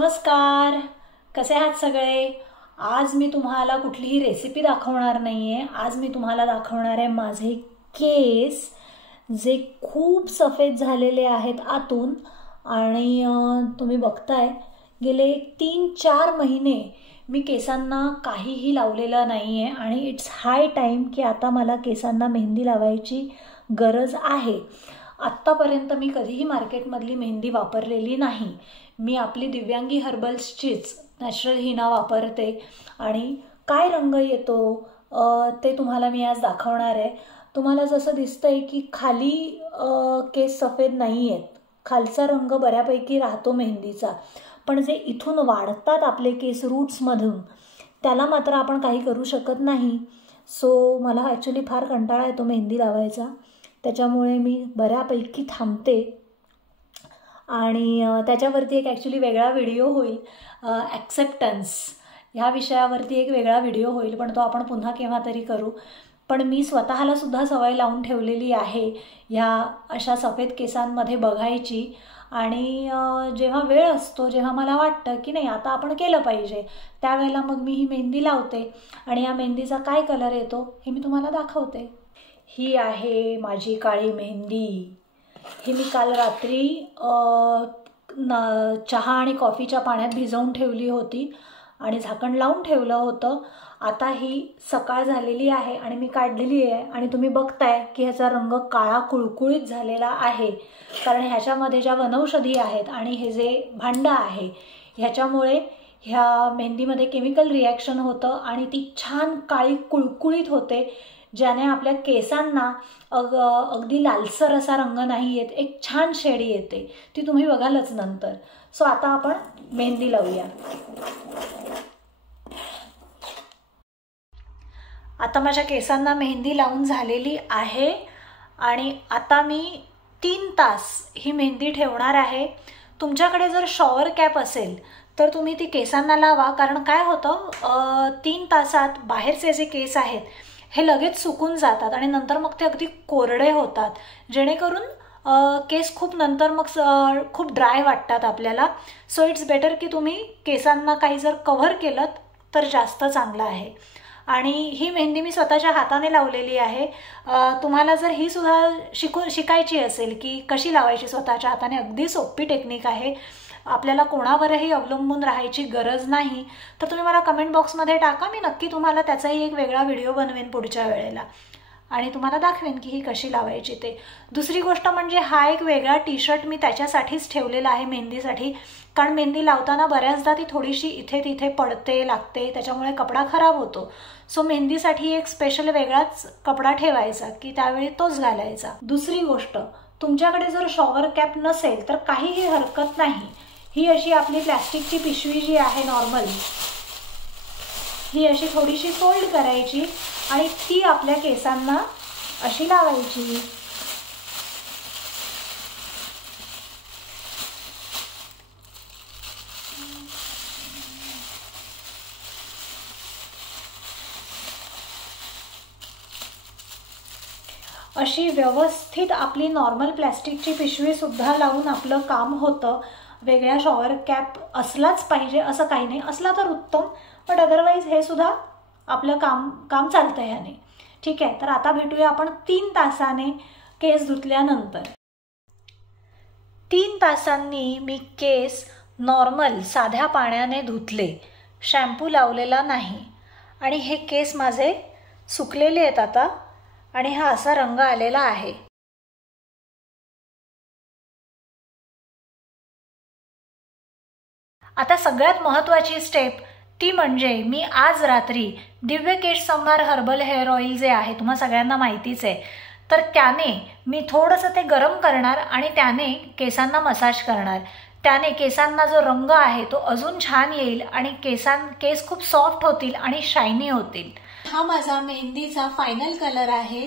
नमस्कार, कसे आहात सगळे? आज मी तुम्हाला कुठलीही रेसिपी दाखवणार नाही आहे. आज मी तुम्हाला दाखवणार आहे माझे केस जे खूप सफेद झालेले आहेत आतून. आणि तुम्ही बघताय गेले 3-4 महिने मी केसांना काहीही लावलेलं नाही आहे आणि इट्स हाय टाईम की आता मला केसांना मेहंदी लावायची गरज आहे. आत्तापर्यंत मी कधीही मार्केटमधली मेहंदी वापरलेली नाही. मी आपली दिव्यांगी हर्बल्सचीच नॅचरल हिना वापरते आणि काय रंग येतो ते तुम्हाला मी आज दाखवणार आहे. तुम्हाला जसं दिसतंय की खाली केस सफेद नाही आहेत, खालचा रंग बऱ्यापैकी राहतो मेहंदीचा, पण जे इथून वाढतात आपले केस रूट्समधून त्याला मात्र आपण काही करू शकत नाही. सो मला ॲक्च्युली फार कंटाळा येतो मेहंदी लावायचा, त्याच्यामुळे मी बऱ्यापैकी थांबते. आणि त्याच्यावरती एक ॲक्च्युली वेगळा व्हिडिओ होईल, ॲक्सेप्टन्स ह्या विषयावरती एक वेगळा व्हिडिओ होईल, पण तो आपण पुन्हा केव्हा तरी करू. पण मी स्वतःला सुद्धा सवय लावून ठेवलेली आहे ह्या अशा सफेद केसांमध्ये बघायची. आणि जेव्हा वेळ असतो, जेव्हा मला वाटतं की नाही आता आपण केलं पाहिजे, त्यावेळेला मग मी ही मेहंदी लावते आणि या मेहंदीचा काय कलर येतो हे मी तुम्हाला दाखवते. ही आहे माझी काळी मेहंदी. ही मी काल रात्री चहा आणि कॉफीच्या पाण्यात भिजवून ठेवली होती आणि झाकण लावून ठेवलं होतं. आता ही सकाळ झालेली आहे आणि मी काढलेली आहे आणि तुम्ही बघताय की ह्याचा रंग काळा कुळकुळीत झालेला आहे, कारण ह्याच्यामध्ये ज्या वनौषधी आहेत आणि हे जे भांडं आहे ह्याच्यामुळे ह्या मेहंदीमध्ये केमिकल रिॲक्शन होतं आणि ती छान काळी कुळकुळीत होते, ज्याने आपल्या केसांना अगदी लालसर असा रंग नाही येत, एक छान शेड येते. ती तुम्ही बघालच नंतर. सो आता आपण मेहंदी लावूया. आता माझ्या केसांना मेहंदी लावून झालेली आहे आणि आता मी 3 तास ही मेहंदी ठेवणार आहे. तुमच्याकडे जर शॉवर कॅप असेल तर तुम्ही ती केसांना लावा, कारण काय होतं 3 तासात बाहेरचे जे केस आहेत हे लगेच सुकून जातात आणि नंतर मग ते अगदी कोरडे होतात, जेणेकरून केस खूप नंतर मग खूप ड्राय वाटतात आपल्याला. सो इट्स बेटर की तुम्ही केसांना काही जर कव्हर केलं तर जास्त चांगलं आहे. आणि ही मेहंदी मी स्वतःच्या हाताने लावलेली आहे. तुम्हाला जर ही सुद्धा शिकायची असेल की कशी लावायची स्वतःच्या हाताने, अगदी सोपी टेक्निक आहे, आपल्याला कोणावरही अवलंबून राहायची गरज नाही, तर तुम्ही मला कमेंट बॉक्समध्ये टाका. मी नक्की तुम्हाला त्याचाही एक वेगळा व्हिडिओ बनवेन पुढच्या वेळेला आणि तुम्हाला दाखवेन की ही कशी लावायची ते. दुसरी गोष्ट म्हणजे हा एक वेगळा टी शर्ट मी त्याच्यासाठीच ठेवलेला आहे मेहंदीसाठी, कारण मेहंदी लावताना बऱ्याचदा ती थोडीशी इथे तिथे पडते लागते, त्याच्यामुळे कपडा खराब होतो. सो मेहंदीसाठी एक स्पेशल वेगळाच कपडा ठेवायचा की त्यावेळी तोच घालायचा. दुसरी गोष्ट, तुमच्याकडे जर शॉवर कॅप नसेल तर काहीही हरकत नाही. ही अशी आपली प्लॅस्टिकची पिशवी जी आहे नॉर्मल, ही अशी थोडीशी फोल्ड करायची आणि ती आपल्या केसांना अशी लावायची. अशी व्यवस्थित आपली नॉर्मल प्लॅस्टिकची पिशवी सुद्धा लावून आपलं काम होतं. वेगळ्या शॉवर कॅप असलाच पाहिजे असं काही नाही, असला तर उत्तम, बट अदरवाईज हे सुद्धा आपलं काम चालतं ह्याने. ठीक आहे, तर आता भेटूया आपण 3 तासाने केस धुतल्यानंतर. 3 तासांनी मी केस नॉर्मल साध्या पाण्याने धुतले, शॅम्पू लावलेला नाही आणि हे केस माझे सुकलेले आहेत आता आणि हा असा रंग आलेला आहे. आता सगळ्यात महत्त्वाची स्टेप ती म्हणजे मी आज रात्री दिव्य केश संभार हर्बल हेअर ऑइल जे आहे तुम्हा सगळ्यांना माहितीच आहे, तर त्याने मी थोडंसं ते गरम करणार आणि त्याने केसांना मसाज करणार. त्याने केसांना जो रंग आहे तो अजून छान येईल आणि केस खूप सॉफ्ट होतील आणि शायनी होतील. हा माझा मेहंदीचा फायनल कलर आहे.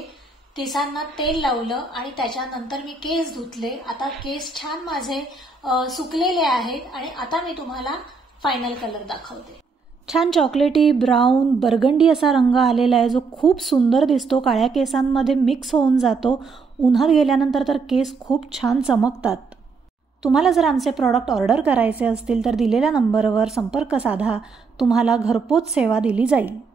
केसांना तेल लावलं आणि त्याच्यानंतर मी केस धुतले. आता केस छान माझे सुकलेले आहेत आणि आता मी तुम्हाला फायनल कलर दाखवते. छान चॉकलेटी ब्राऊन बर्गंडी असा रंग आलेला आहे, जो खूप सुंदर दिसतो, काळ्या केसांमध्ये मिक्स होऊन जातो. उन्हात गेल्यानंतर तर केस खूप छान चमकतात. तुम्हाला जर आमचे प्रॉडक्ट ऑर्डर करायचे असतील तर दिलेल्या नंबरवर संपर्क साधा. तुम्हाला घरपोच सेवा दिली जाईल.